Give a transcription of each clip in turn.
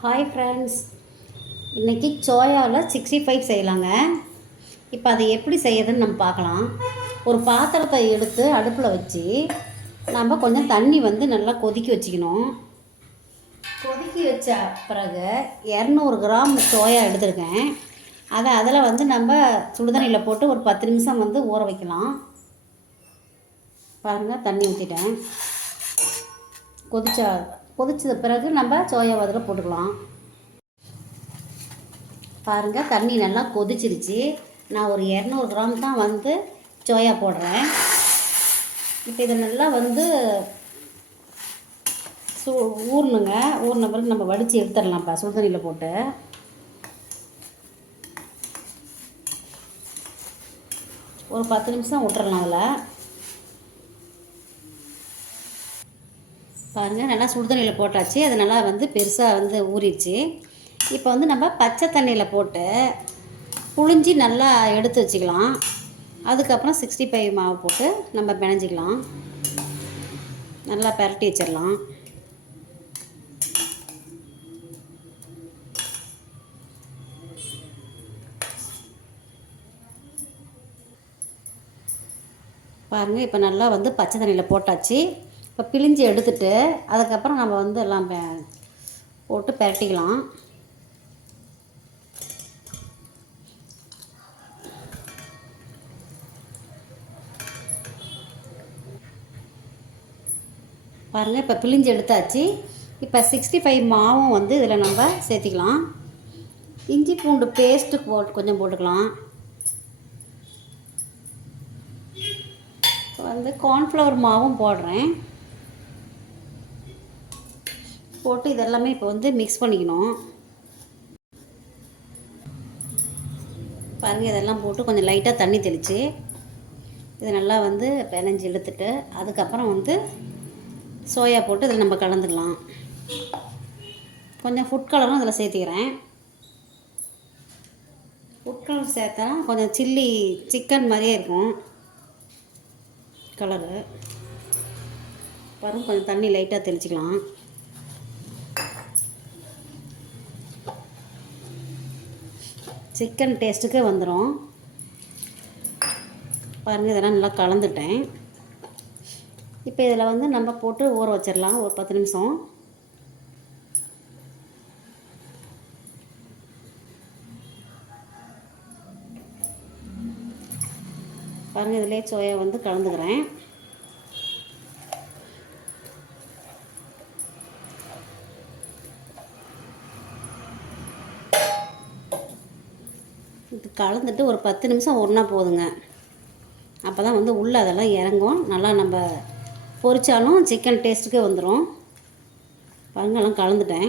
Hi friends, இன்றைக்கி சோயாவில் 65 செய்யலாங்க. இப்போ அதை எப்படி செய்யறதுன்னு நம்ம பார்க்கலாம். ஒரு பாத்திரத்தை எடுத்து அடுப்பில் வச்சு நம்ம கொஞ்சம் தண்ணி நல்லா கொதிக்க வச்சுக்கணும். கொதிக்க வச்ச பிறகு 200 கிராம் சோயா எடுத்துருக்கேன். அதை அதில் நம்ம சுடுதண்ணியில் போட்டு ஒரு 10 நிமிஷம் ஊற வைக்கலாம். பாருங்கள், தண்ணி ஊற்றிட்டேன். கொதிச்சது பிறகு நம்ம சோயாவை அதில் போட்டுக்கலாம். பாருங்கள், தண்ணி நல்லா கொதிச்சிருச்சு. நான் ஒரு 200 கிராம் தான் சோயா போடுறேன். இப்போ இதை நல்லா ஊறணுங்க. ஊறின பிறகு நம்ம வடித்து எடுத்துடலாம்ப்பா சுடுதண்ணியில் போட்டு. ஒரு 10 நிமிஷம் விட்டுறலாம். அதில் பாருங்கள், நல்லா சுடுதண்ணியில் போட்டாச்சு. அது நல்லா பெருசாக ஊறிடுச்சு. இப்போ நம்ம பச்சை தண்ணியில் போட்டு புழிஞ்சி நல்லா எடுத்து வச்சுக்கலாம். அதுக்கப்புறம் 65 மாவு போட்டு நம்ம பிணைஞ்சிக்கலாம். நல்லா பரட்டி வச்சிடலாம். பாருங்கள், இப்போ நல்லா பச்சை தண்ணியில் போட்டாச்சு. இப்போ பிழிஞ்சி எடுத்துட்டு அதுக்கப்புறம் நம்ம எல்லாம் போட்டு பரட்டிக்கலாம். பாருங்கள், இப்போ பிழிஞ்சு எடுத்தாச்சு. இப்போ 65 மாவும் இதில் நம்ம சேர்த்திக்கலாம். இஞ்சி பூண்டு பேஸ்ட்டு கொஞ்சம் போட்டுக்கலாம். கார்ன்ஃப்ளவர் மாவும் போடுறேன். போட்டு இதெல்லாமே இப்போ மிக்ஸ் பண்ணிக்கணும். பாருங்கள், இதெல்லாம் போட்டு கொஞ்சம் லைட்டாக தண்ணி தெளித்து இது நல்லா பிணைஞ்சி எடுத்துட்டு அதுக்கப்புறம் சோயா போட்டு இதில் நம்ம கலந்துக்கலாம். கொஞ்சம் ஃபுட் கலரும் இதில் சேர்த்திக்கிறேன். ஃபுட் கலர் சேர்த்தா கொஞ்சம் சில்லி சிக்கன் மாதிரியே இருக்கும் கலரு. பாருங்கள், கொஞ்சம் தண்ணி லைட்டாக தெளிச்சிக்கலாம். சிக்கன் டேஸ்ட்டுக்கே வந்துடும். பாருங்கள், இதெல்லாம் நல்லா கலந்துட்டேன். இப்போ இதில் நம்ம போட்டு ஊற வச்சிடலாம் ஒரு 10 நிமிஷம். பாருங்கள், இதிலே சோயா கலந்துக்கிறேன். இது கலந்துட்டு ஒரு 10 நிமிஷம் ஊறினா போதுங்க. அப்போ தான் உள்ளே அதெல்லாம் இறங்கும். நல்லா நம்ம பொரிச்சாலும் சிக்கன் டேஸ்ட்டுக்கே வந்துடும். பாருங்கள், எல்லாம் கலந்துட்டேன்.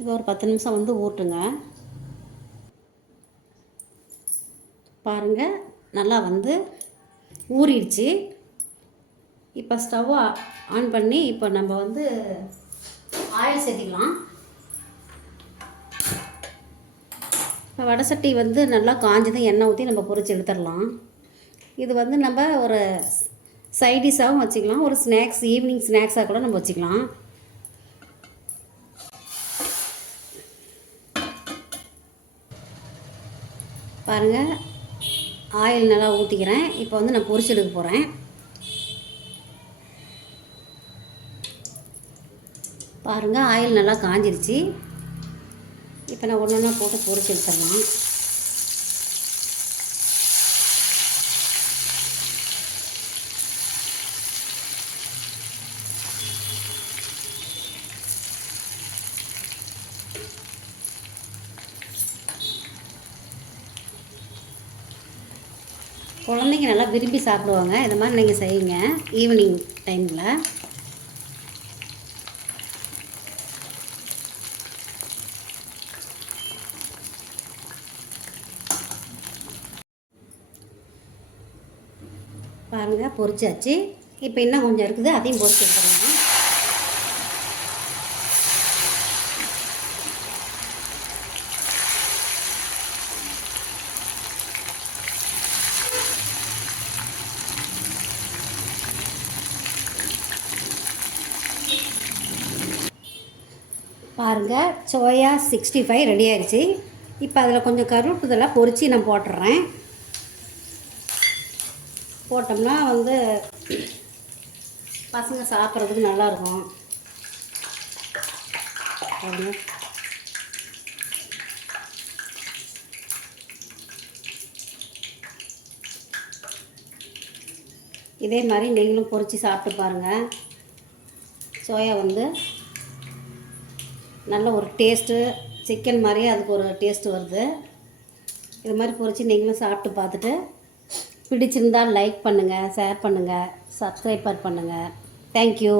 இது ஒரு 10 நிமிஷம் ஊட்டுங்க. பாருங்கள், நல்லா ஊறிடுச்சு. இப்போ ஸ்டவ் ஆன் பண்ணி இப்போ நம்ம ஆயில் சேர்த்திக்கலாம். இப்போ வடை சட்டி நல்லா காஞ்சதும் எண்ணெய் ஊற்றி நம்ம பொரிச்சு எடுத்துடலாம். இது நம்ம ஒரு சைடிஷாகவும் வச்சுக்கலாம். ஒரு ஸ்நாக்ஸ், ஈவினிங் ஸ்நாக்ஸாக கூட நம்ம வச்சுக்கலாம். பாருங்கள், ஆயில் நல்லா ஊற்றிக்கிறேன். இப்போ நான் பொரிச்சு எடுக்க போகிறேன். பாருங்கள், ஆயில் நல்லா காஞ்சிருச்சு. இப்போ நான் ஒன்று ஒன்றா போட்டு பொரிச்சு எடுத்துடலாம். குழந்தைங்க நல்லா விரும்பி சாப்பிடுவாங்க. இந்த மாதிரி நீங்கள் செய்யுங்க ஈவினிங் டைமில். பாருங்கள், பொரிச்சாச்சு. இப்போ இன்னும் கொஞ்சம் இருக்குது, அதையும் பொரிச்சு எடுத்துடலாம். பாருங்கள், சோயா 65 ரெடி ஆயிடுச்சு. இப்போ அதில் கொஞ்சம் கருவேப்பிலை பொரித்து நான் போட்டுடுறேன். போட்டோம்னா வந்து பசங்க சாப்பிட்றதுக்கு நல்லாயிருக்கும். பாருங்கள், இதே மாதிரி நீங்களும் பொரித்து சாப்பிட்டு பாருங்கள். சோயா வந்து நல்ல ஒரு டேஸ்ட்டு, சிக்கன் மாதிரியே அதுக்கு ஒரு டேஸ்ட்டு வருது. இது மாதிரி பொரித்து நீங்களும் சாப்பிட்டு பார்த்துட்டு பிடிச்சிருந்தால் லைக் பண்ணுங்கள், ஷேர் பண்ணுங்கள், சப்ஸ்கிரைபர் பண்ணுங்கள். தேங்க்யூ.